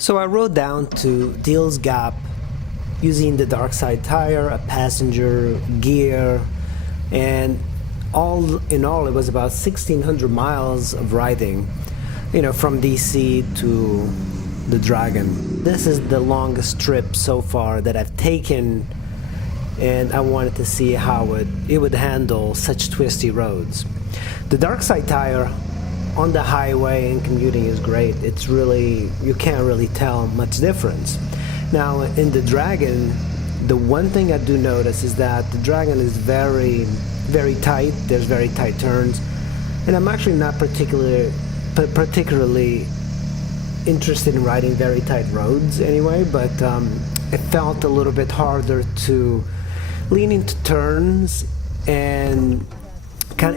So I rode down to Deal's Gap using the dark side tire, a passenger, gear, and all in all it was about 1,600 miles of riding, from DC to the Dragon. This is the longest trip so far that I've taken, and I wanted to see how it would handle such twisty roads. The dark side tire on the highway and commuting is great. It's really, you can't really tell much difference. Now in the Dragon, the one thing I do notice is that the Dragon is very, very tight. There's very tight turns, and I'm actually not particularly interested in riding very tight roads anyway, but it felt a little bit harder to lean into turns, and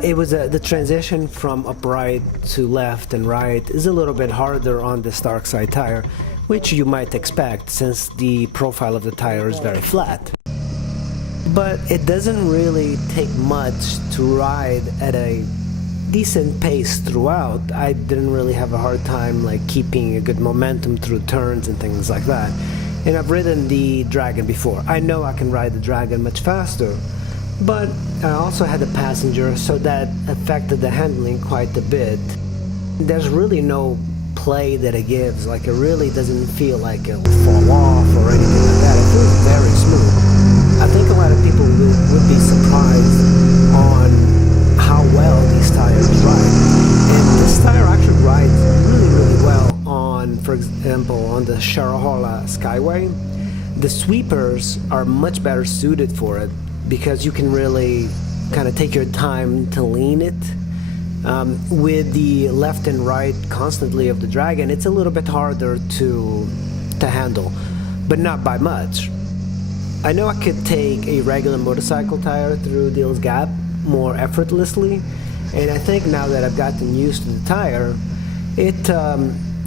it was the transition from upright to left and right is a little bit harder on this dark side tire, which you might expect since the profile of the tire is very flat. But it doesn't really take much to ride at a decent pace throughout. I didn't really have a hard time keeping a good momentum through turns and things like that. And I've ridden the Dragon before. I know I can ride the Dragon much faster, but I also had a passenger, so that affected the handling quite a bit. There's really no play that it gives. It really doesn't feel like it'll fall off or anything like that. It feels very smooth. I think a lot of people would be surprised on how well these tires ride. And this tire actually rides really, really well on, for example, on the Sharahola Skyway. The sweepers are much better suited for it because you can really kind of take your time to lean it. With the left and right constantly of the Dragon, it's a little bit harder to handle, but not by much. I know I could take a regular motorcycle tire through Deal's Gap more effortlessly, and I think now that I've gotten used to the tire,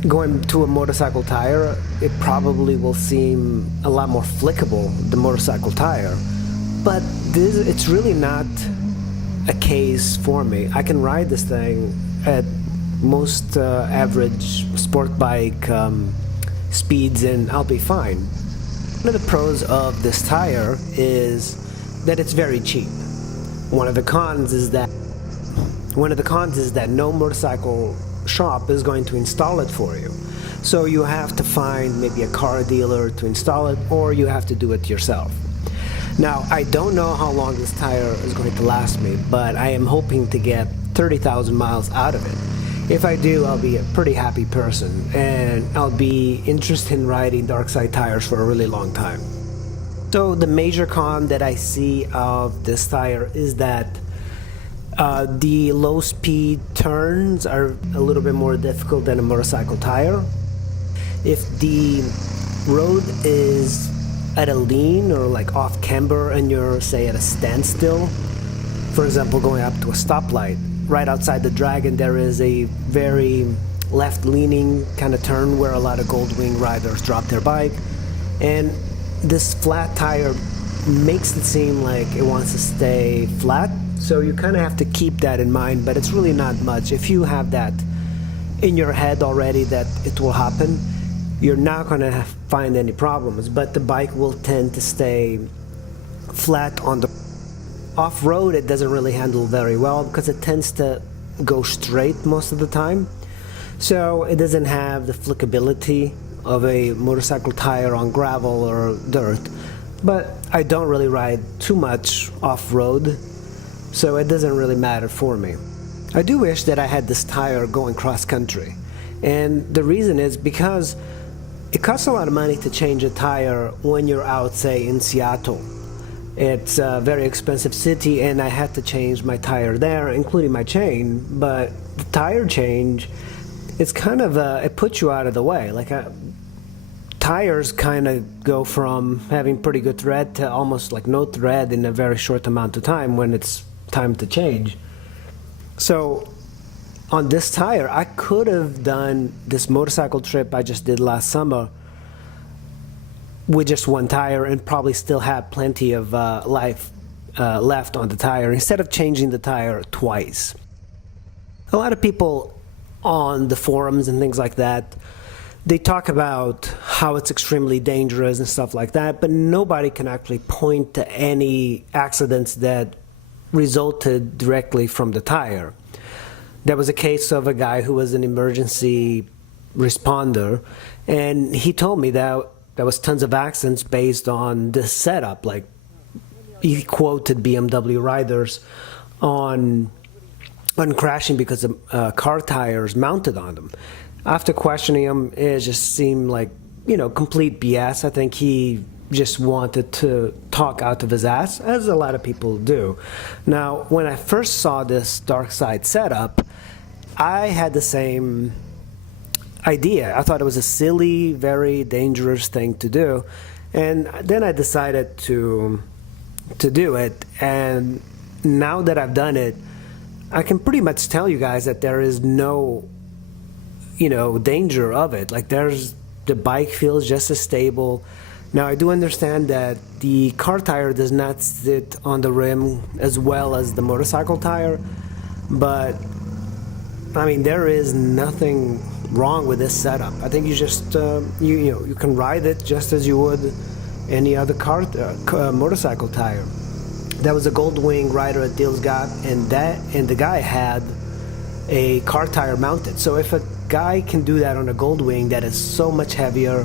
going to a motorcycle tire, it probably will seem a lot more flickable, the motorcycle tire. But it's really not a case for me. I can ride this thing at most average sport bike speeds and I'll be fine. One of the pros of this tire is that it's very cheap. One of the cons is that no motorcycle shop is going to install it for you. So you have to find maybe a car dealer to install it, or you have to do it yourself. Now, I don't know how long this tire is going to last me, but I am hoping to get 30,000 miles out of it. If I do, I'll be a pretty happy person, and I'll be interested in riding dark side tires for a really long time. So the major con that I see of this tire is that the low speed turns are a little bit more difficult than a motorcycle tire. If the road is at a lean or off camber and you're say at a standstill, for example going up to a stoplight, right outside the Dragon there is a very left leaning kind of turn where a lot of Goldwing riders drop their bike, and this flat tire makes it seem like it wants to stay flat, so you kind of have to keep that in mind. But it's really not much. If you have that in your head already that it will happen, you're not going to find any problems, but the bike will tend to stay flat on the off-road. It doesn't really handle very well because it tends to go straight most of the time, so it doesn't have the flickability of a motorcycle tire on gravel or dirt. But I don't really ride too much off-road, so it doesn't really matter for me. I do wish that I had this tire going cross-country, and the reason is because it costs a lot of money to change a tire when you're out, say, in Seattle. It's a very expensive city, and I had to change my tire there, including my chain. But the tire change, it's kind of, it puts you out of the way. Tires kind of go from having pretty good thread to almost no thread in a very short amount of time when it's time to change. So on this tire, I could have done this motorcycle trip I just did last summer with just one tire and probably still have plenty of life left on the tire instead of changing the tire twice. A lot of people on the forums and things like that they talk about how it's extremely dangerous and stuff like that, but nobody can actually point to any accidents that resulted directly from the tire. There was a case of a guy who was an emergency responder, and he told me that there was tons of accidents based on this setup. Like, he quoted BMW riders on crashing because of car tires mounted on them. After questioning him, it just seemed like, complete BS. I think he just wanted to talk out of his ass, as a lot of people do. Now, when I first saw this dark side setup, I had the same idea. I thought it was a silly, very dangerous thing to do. And then I decided to do it. And now that I've done it, I can pretty much tell you guys that there is no danger of it. Like, the bike feels just as stable. Now, I do understand that the car tire does not sit on the rim as well as the motorcycle tire, but I mean, there is nothing wrong with this setup. I think you just you can ride it just as you would any other motorcycle tire. There was a Goldwing rider at Deals Gap, and the guy had a car tire mounted. So if a guy can do that on a Goldwing that is so much heavier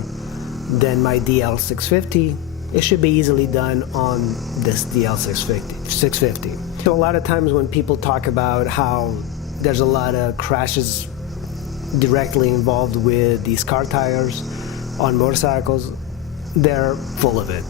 than my DL650, it should be easily done on this DL650. So a lot of times when people talk about how there's a lot of crashes directly involved with these car tires on motorcycles, they're full of it.